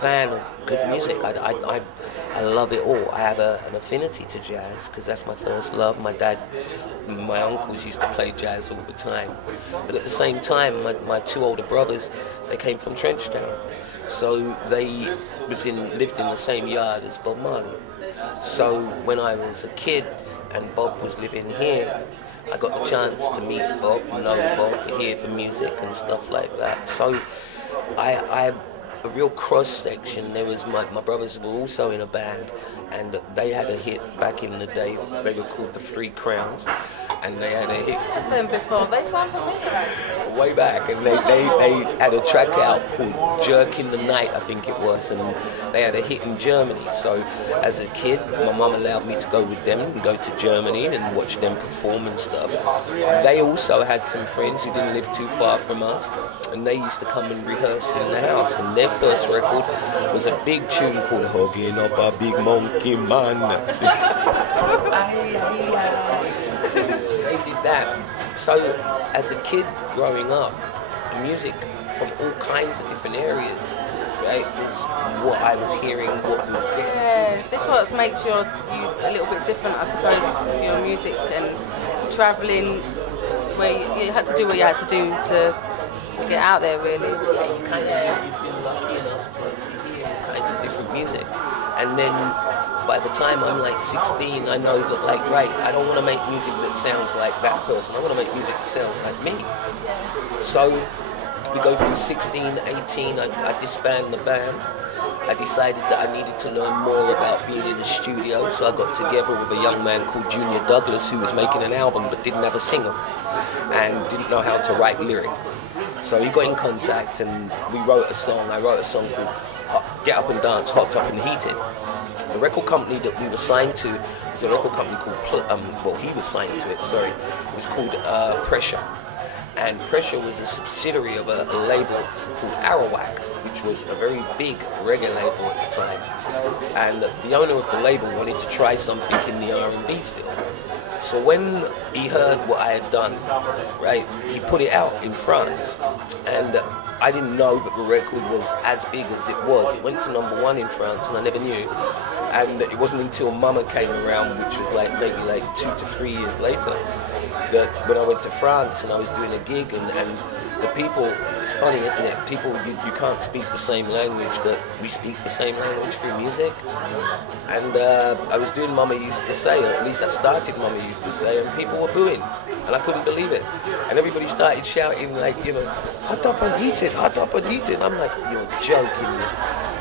Fan of good music. I love it all. I have an affinity to jazz because that's my first love. My dad, my uncles used to play jazz all the time. But at the same time, my two older brothers, they came from Trenchtown. So they lived in the same yard as Bob Marley. So when I was a kid and Bob was living here, I got the chance to meet Bob, know Bob, hear the music and stuff like that. So I a real cross section. There was my brothers were also in a band, and they had a hit back in the day. They were called the Three Crowns, and they had a hit. I've heard them before. They sound familiar. Way back, and they had a track out called Jerk in the Night, I think it was, and they had a hit in Germany. So as a kid, my mum allowed me to go with them and go to Germany and watch them perform and stuff. They also had some friends who didn't live too far from us, and they used to come and rehearse in the house, and their first record was a big tune called Hugging Up a Big Monkey Man. They did that. So as a kid growing up, music from all kinds of different areas, right, was what I was hearing, what was getting. Yeah, this what makes you a little bit different, I suppose, with your music and travelling, where you had to do what you had to do to get out there, really. Yeah, you kind of, you've been lucky enough to hear all kinds of different music. And then by the time I'm like 16, I know that, like, right, I don't want to make music that sounds like that person. I want to make music that sounds like me. So we go through 16, 18, I disband the band. I decided that I needed to learn more about being in the studio, so I got together with a young man called Junior Douglas, who was making an album but didn't have a singer and didn't know how to write lyrics. So he got in contact and we wrote a song. I wrote a song called Get Up and Dance, Hopped Up and Heated. The record company that we were signed to was a record company called, well, he was signed to it, sorry. It was called Pressure. And Pressure was a subsidiary of a label called Arawak, which was a very big reggae label at the time. And the owner of the label wanted to try something in the R&B field. So when he heard what I had done, right, he put it out in France. And I didn't know that the record was as big as it was. It went to #1 in France, and I never knew. And it wasn't until Mama came around, which was like maybe like 2 to 3 years later, that when I went to France and I was doing a gig, and the people, it's funny, isn't it? People, you can't speak the same language, but we speak the same language through music. And I was doing Mama Used to Say, or at least I started Mama Used to Say, and people were booing, and I couldn't believe it. And everybody started shouting like, you know, hot up and heated, hot up and heated. I'm like, you're joking me.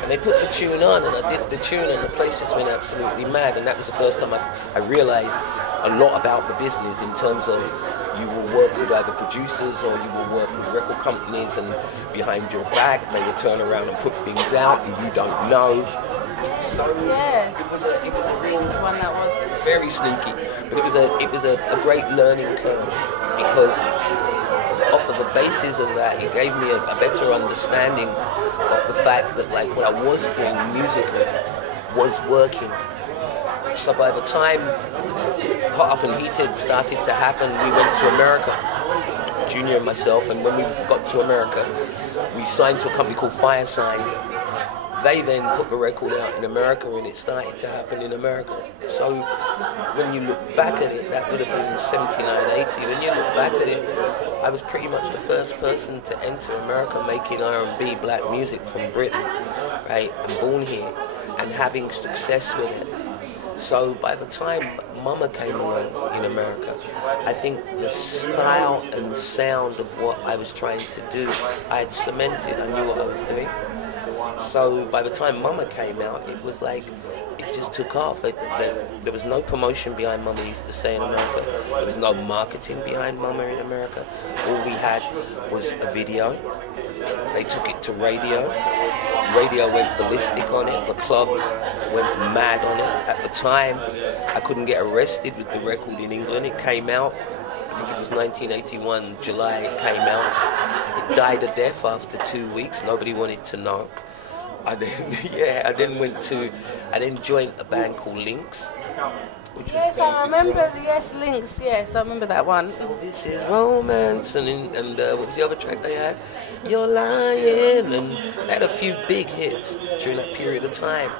And they put the tune on, and I did the tune, and the place just went absolutely mad. And that was the first time I realized a lot about the business, in terms of you will work with either producers or you will work with record companies, and behind your back they will turn around and put things out and you don't know. So yeah, it was a real one that was very sneaky, but it was a great learning curve, because off of the basis of that, it gave me a better understanding of the fact that, like, what I was doing musically was working. So by the time Hot Up and Heated started to happen, we went to America, Junior and myself, and when we got to America, we signed to a company called Fireside. They then put the record out in America, and it started to happen in America. So when you look back at it, that would have been 79, 80. When you look back at it, I was pretty much the first person to enter America making R&B black music from Britain, right, and born here, and having success with it. So by the time Mama came along in America, I think the style and sound of what I was trying to do, I had cemented. I knew what I was doing. So by the time Mama came out, it was like, it just took off. There was no promotion behind Mama Used to Say in America. There was no marketing behind Mama in America. All we had was a video. They took it to radio. Radio went ballistic on it. The clubs went mad on it. At the time, I couldn't get arrested with the record in England. It came out, I think it was 1981, July it came out. It died a death after 2 weeks. Nobody wanted to know. I then joined a band called Lynx, which Yes, was I remember the Yes Links. Yes, I remember that one. This is romance, and what was the other track they had? You're lying, and they had a few big hits during that period of time.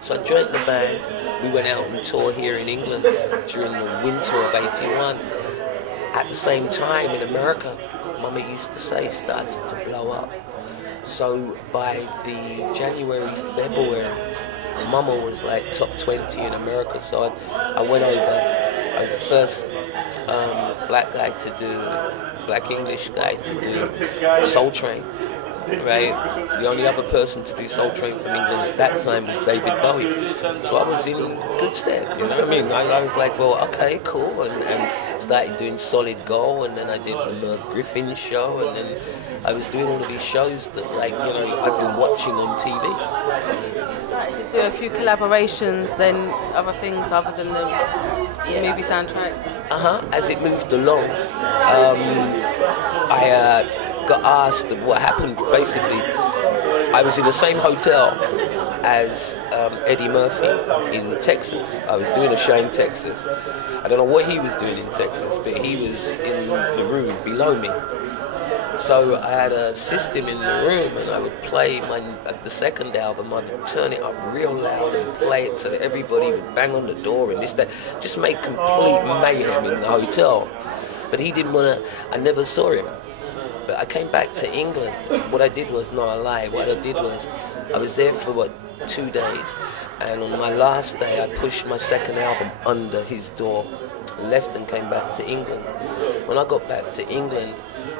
So I joined the band. We went out on tour here in England during the winter of '81. At the same time in America, Mama used to say, started to blow up. So by the January, February, Mama was like top 20 in America. So I went over. I was the first black English guy to do Soul Train. Right, the only other person to do Soul Train from England at that time was David Bowie. So I was in good stead, you know what I mean? I was like, well, okay, cool, and started doing Solid Gold, and then I did the Merv Griffin show, and then I was doing all of these shows that, like, you know, I've been watching on TV. You started to do a few collaborations, then other things other than the movie soundtracks. As it moved along, I got asked what happened. Basically, I was in the same hotel as Eddie Murphy in Texas. I was doing a show in Texas. I don't know what he was doing in Texas, but he was in the room below me. So I had a system in the room, and I would play the second album. I would turn it up real loud and play it so that everybody would bang on the door and this, that, just make complete mayhem in the hotel. But he didn't want to. I never saw him. But I came back to England. What I did was, no, I lie. What I did was, I was there for 2 days, and on my last day, I pushed my second album under his door, left and came back to England. When I got back to England,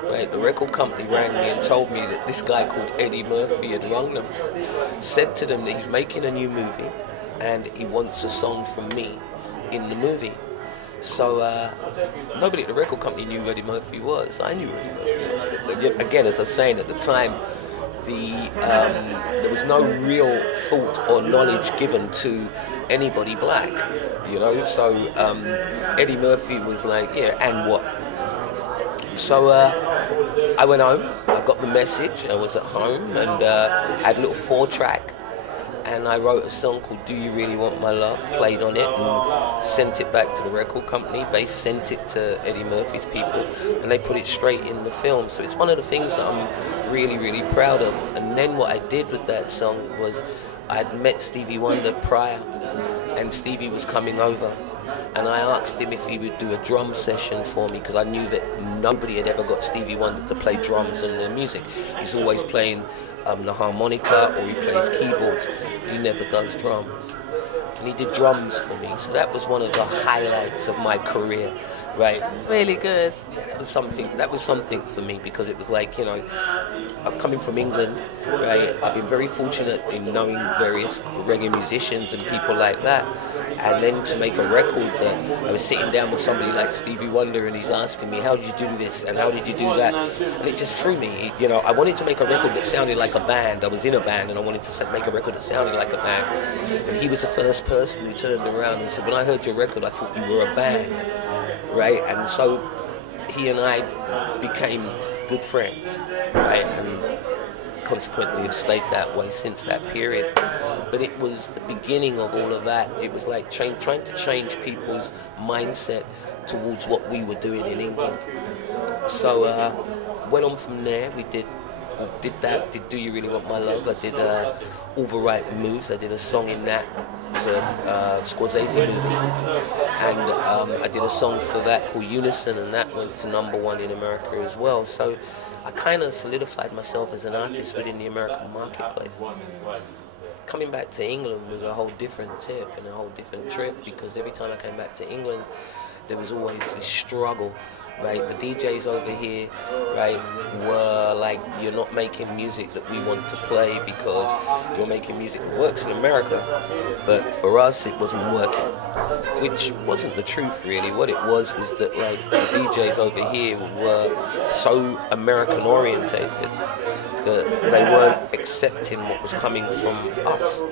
right, the record company rang me and told me that this guy called Eddie Murphy had rung them, said to them that he's making a new movie, and he wants a song from me in the movie. So nobody at the record company knew who Eddie Murphy was. I knew who Eddie Murphy was. But again, as I was saying, at the time, there was no real thought or knowledge given to anybody black, you know. So Eddie Murphy was like, yeah, and what? So I went home. I got the message. I was at home, and I had a little 4-track. And I wrote a song called Do You Really Want My Love, played on it, and sent it back to the record company. They sent it to Eddie Murphy's people, and they put it straight in the film. So it's one of the things that I'm really, really proud of. And then what I did with that song was, I had met Stevie Wonder prior, and Stevie was coming over. And I asked him if he would do a drum session for me, because I knew that nobody had ever got Stevie Wonder to play drums on their music. He's always playing the harmonica, or he plays keyboards. He never does drums. And he did drums for me, so that was one of the highlights of my career, right? That's really good. That was something for me, because it was like, you know, I'm coming from England, right? I've been very fortunate in knowing various reggae musicians and people like that. And then to make a record that I was sitting down with somebody like Stevie Wonder, and he's asking me, how did you do this and how did you do that? And it just threw me. You know, I wanted to make a record that sounded like a band. I was in a band, and I wanted to make a record that sounded like a band. And he was the first person who turned around and said, when I heard your record, I thought you were a band, right? And so he and I became good friends, right? And consequently have stayed that way since that period. But it was the beginning of all of that. It was like trying to change people's mindset towards what we were doing in England. So went on from there. We did Do You Really Want My Love? I did All the Right Moves. I did a song in that. It was a Scorsese movie. And I did a song for that called Unison, and that went to #1 in America as well. So I kind of solidified myself as an artist within the American marketplace. Coming back to England was a whole different tip and a whole different trip, because every time I came back to England, there was always this struggle, right? The DJs over here, right, were like, you're not making music that we want to play because you're making music that works in America. But for us, it wasn't working, which wasn't the truth, really. What it was that, like, the DJs over here were so American orientated that they weren't accepting what was coming from us.